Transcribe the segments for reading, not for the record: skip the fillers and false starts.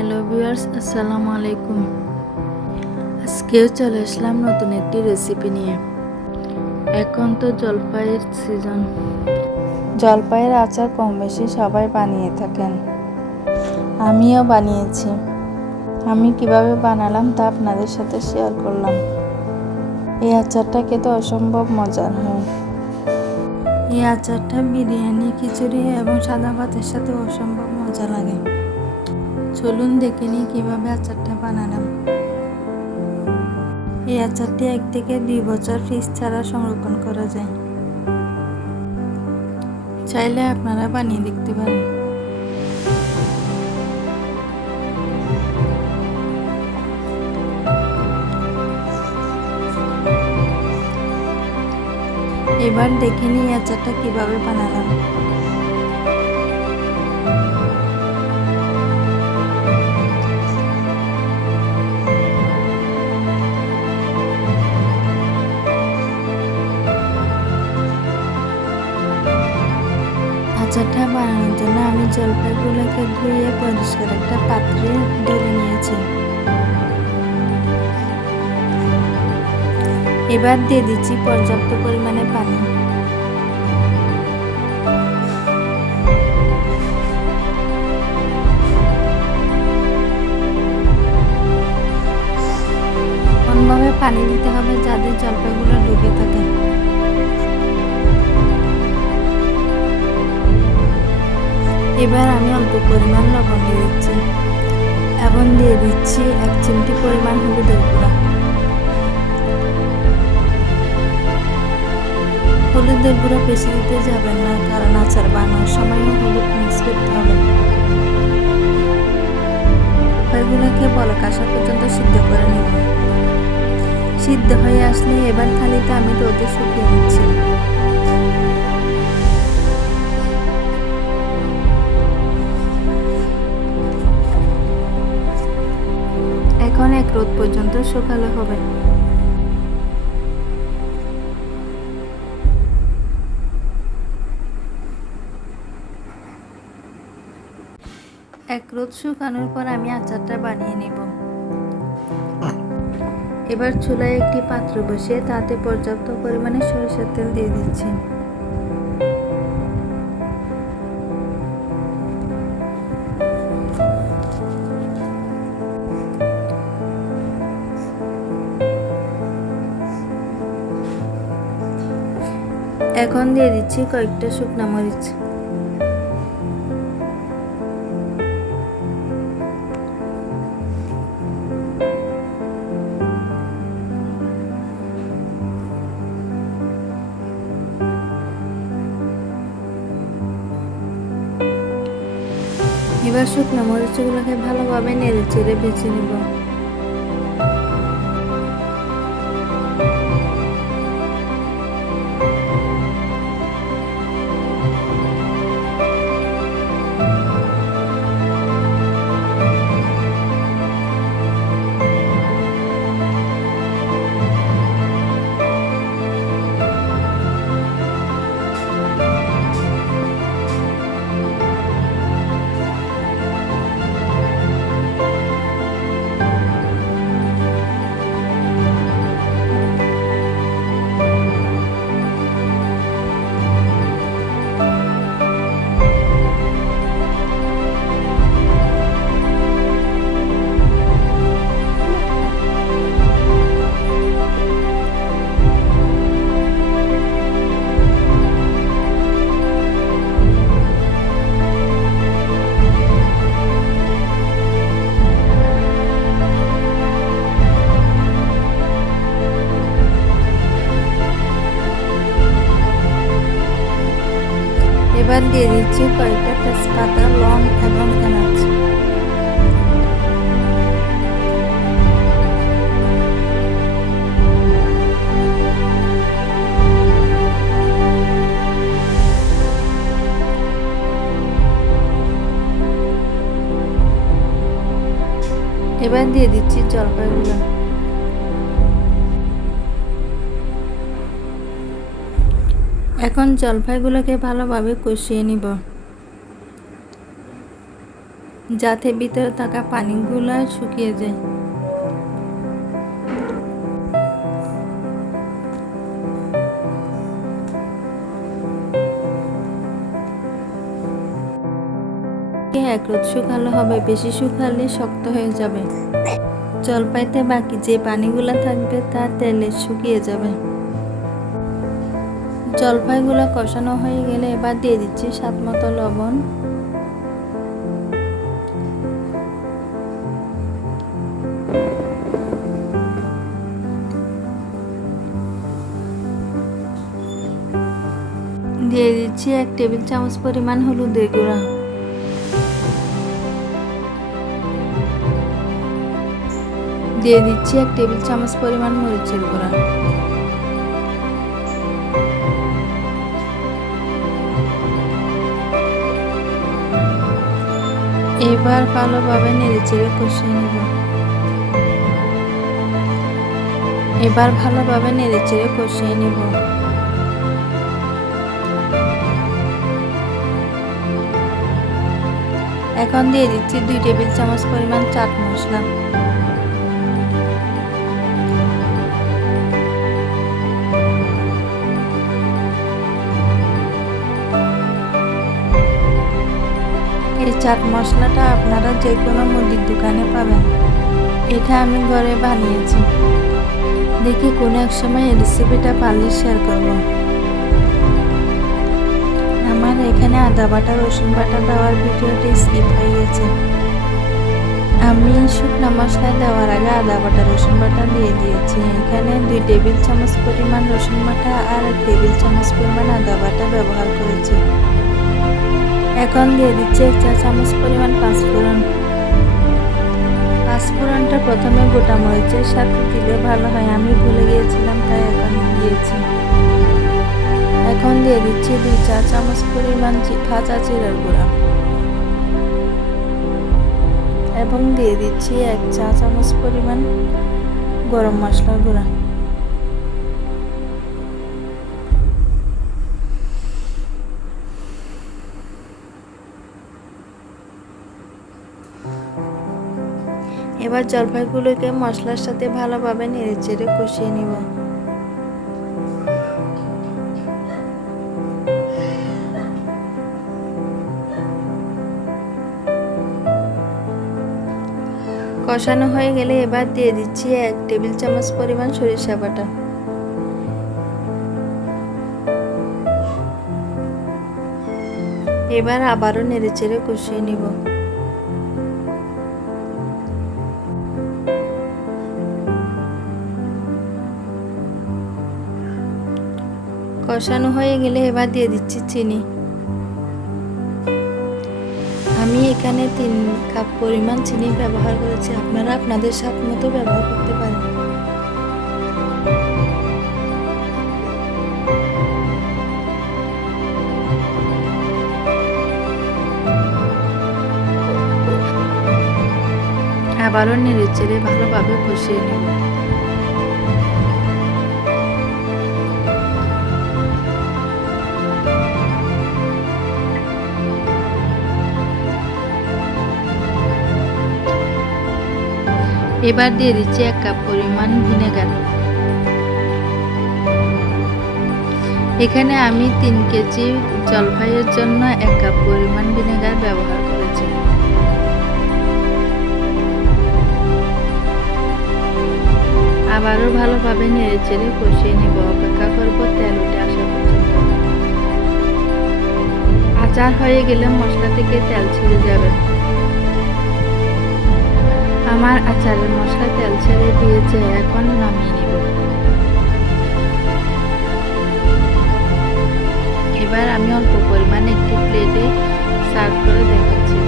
Hello viewers, আসসালামু আলাইকুম। আজকেও চলে আসলাম নতুন একটি রেসিপি নিয়ে। এখন তো জলপাইয়ের সিজন। জলপাইয়ের আচার কম বেশি সবাই বানিয়ে থাকেন, আমিও বানিয়েছি। আমি কিভাবে বানালাম তা আপনাদের সাথে শেয়ার করলাম। এই আচারটা খেতে অসম্ভব মজার হয়। এই আচারটা বিরিয়ানি, খিচুড়ি এবং সাদা ভাতের সাথে অসম্ভব মজা লাগে। চলুন দেখে নিই কীভাবে আচারটা বানালাম। এই আচারটি 1 থেকে 2 বছর ফ্রিজ ছাড়া সংরক্ষণ করা যায়। চাইলে আপনারা বানিয়ে দেখতে পারেন। এবার দেখে নিই আচারটা কিভাবে বানালাম। আচারটা বানানোর জন্য আমি জলপাইগুলোকে ধুয়ে পরিষ্কার একটা পাত্রে ঢেলে নিয়েছি। এবার দিয়ে দিচ্ছি পর্যাপ্ত পরিমাণে পানি। এমনভাবে পানি দিতে হবে যাতে জলপাইগুলো ডুবে থাকে। এবার আমি অল্প পরিমাণ লবণ দিয়ে দিচ্ছি এবং দিয়ে দিচ্ছি 1 চিমটি পরিমাণ হলুদের গুঁড়া। হলুদের গুঁড়া বেশি দিতে যাবেন না, কারণ আচার বানানোর সময়ও হলুদ মিক্স করতে হবে। জলপাইগুলোকে বলক আসা পর্যন্ত সিদ্ধ করে নেব। সিদ্ধ হয়ে আসলে এবার থালিতে আমি রোদে শুকিয়ে নিচ্ছি। এখন 1 রোদ পর্যন্ত শুকালে হবে। এক রোদ শুকানোর পর আমি আচারটা বানিয়ে নেব। এবার চুলায় একটি পাত্র বসিয়ে তাতে পর্যাপ্ত পরিমাণে সরিষার তেল দিয়ে দিচ্ছি। এখন দিয়ে দিচ্ছি কয়েকটা শুকনো মরিচ। এবার শুকনো মরিচগুলোকে ভালোভাবে নেড়ে চেড়ে বেছে নেব। এবার দিয়ে দিচ্ছি কয়েকটা তেজপাতা, লং এবং এলাচ। এবার দিয়ে দিচ্ছি জলপাইগুলো। এখন জলপাইগুলোকে ভালোভাবে কষিয়ে নিব। যাতে ভিতরে থাকা পানিগুলো শুকিয়ে যায়। এক রোদ শুকালে হবে, বেশি শুকালে শক্ত হয়ে যাবে। জলপাইতে বাকি যে পানিগুলো থাকবে তা তেলে শুকিয়ে যাবে। জলপাইগুলো কষানো হয়ে গেলে এবার দিয়ে দিচ্ছি স্বাদ মতো লবণ, দিয়ে দিচ্ছি 1 টেবিল চামচ পরিমাণ হলুদের গুঁড়া, দিয়ে দিচ্ছি 1 টেবিল চামচ পরিমাণ মরিচের গুঁড়া, এবার ভালোভাবে নেড়েচেড়ে কষিয়ে নেব। এখন দিয়ে দিচ্ছি 2 টেবিল চামচ পরিমাণ চাট মশলা, এই চাট মশলাটা আপনারা যে কোনো মুদির দোকানে পাবেন। এটা আমি ঘরে বানিয়েছি, দেখি কোনো এক সময় এই রেসিপিটা পারলে শেয়ার করব। আমার এখানে আদা বাটা রসুন বাটা দেওয়ার ভিডিওটি স্কিপ হয়ে গেছে। আমি শুকনো মশলা দেওয়ার আগে আদা বাটা রসুন বাটা দিয়ে দিয়েছি। এখানে 2 টেবিল চামচ পরিমাণ রসুন বাটা আর 1 টেবিল চামচ পরিমাণ আদা বাটা ব্যবহার করেছি। এখন দিয়ে দিচ্ছি 1 চা চামচ পরিমাণ পাঁচফোড়ন। পাঁচফোড়নটা প্রথমে গোটা মরিচের সাথে দিলে ভালো হয়, আমি ভুলে গিয়েছিলাম তাই এখন দিয়েছি। এখন দিয়ে দিচ্ছি 2 চা চামচ পরিমাণ ভাজা জিরার গুঁড়া এবং দিয়ে দিচ্ছি 1 চা চামচ পরিমাণ গরম মশলার গুঁড়া। এবার জলপাইগুলোকে মশলার সাথে ভালোভাবে নেড়েচেড়ে কষিয়ে নিব। কষানো হয়ে গেলে এবার দিয়ে দিচ্ছি 1 টেবিল চামচ পরিমাণ সরিষা বাটা, এবার আবারও নেড়েচেড়ে কষিয়ে নিব। কষানো হয়ে গেলে এবার দিয়ে দিচ্ছি চিনি। আমি এখানে 3 কাপ পরিমাণ চিনি ব্যবহার করেছি, আপনারা আপনাদের স্বাদ মতো ব্যবহার করতে পারেন। আবারও নেড়েচেড়ে ভালোভাবে কষিয়ে নেব। এবার দিয়ে দিচ্ছি 1 কাপ পরিমাণ ভিনেগার। এখানে আমি 3 কেজি জলপাইয়ের জন্য 1 কাপ পরিমাণ ভিনেগার ব্যবহার করেছি। আবারও ভালোভাবে নেড়েচেড়ে কষিয়ে নিব। অপেক্ষা করব তেল উঠে আসা পর্যন্ত। আচার হয়ে গেলে মশলা থেকে তেল ছেড়ে যাবে। আমার আচারের মশলা তেল ছেড়ে দিয়েছে, এখন নামিয়ে নিব। এবার আমি অল্প পরিমাণে একটি প্লেটে সার্ভ করে দেখাচ্ছি।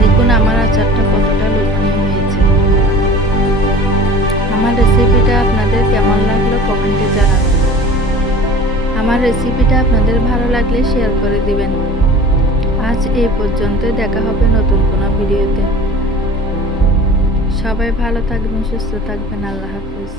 দেখুন আমার আচারটা কতটা লোভনীয় হয়েছে। আমার রেসিপিটা আপনাদের কেমন লাগলো কমেন্টে জানাবেন। আমার রেসিপিটা আপনাদের ভালো লাগলে শেয়ার করে দিবেন। আজ এই পর্যন্তই, দেখা হবে নতুন কোনো ভিডিওতে। সবাই ভালো থাকবেন, সুস্থ থাকবেন। আল্লাহ হাফেজ।